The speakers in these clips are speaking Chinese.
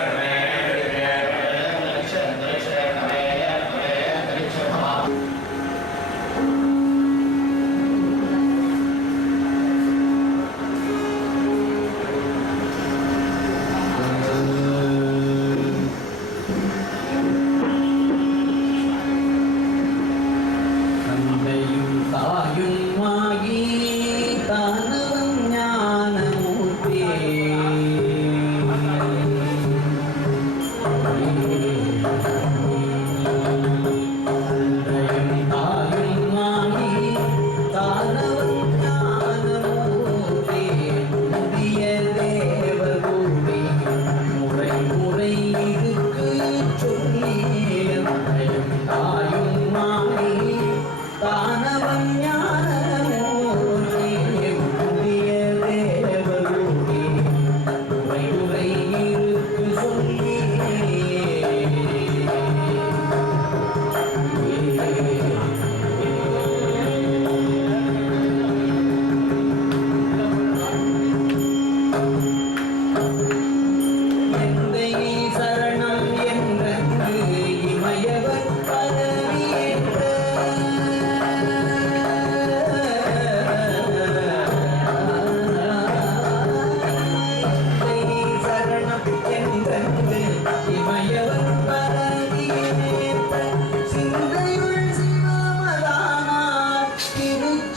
Amen.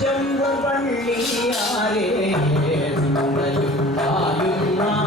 江东万里呀，连绵云啊云啊。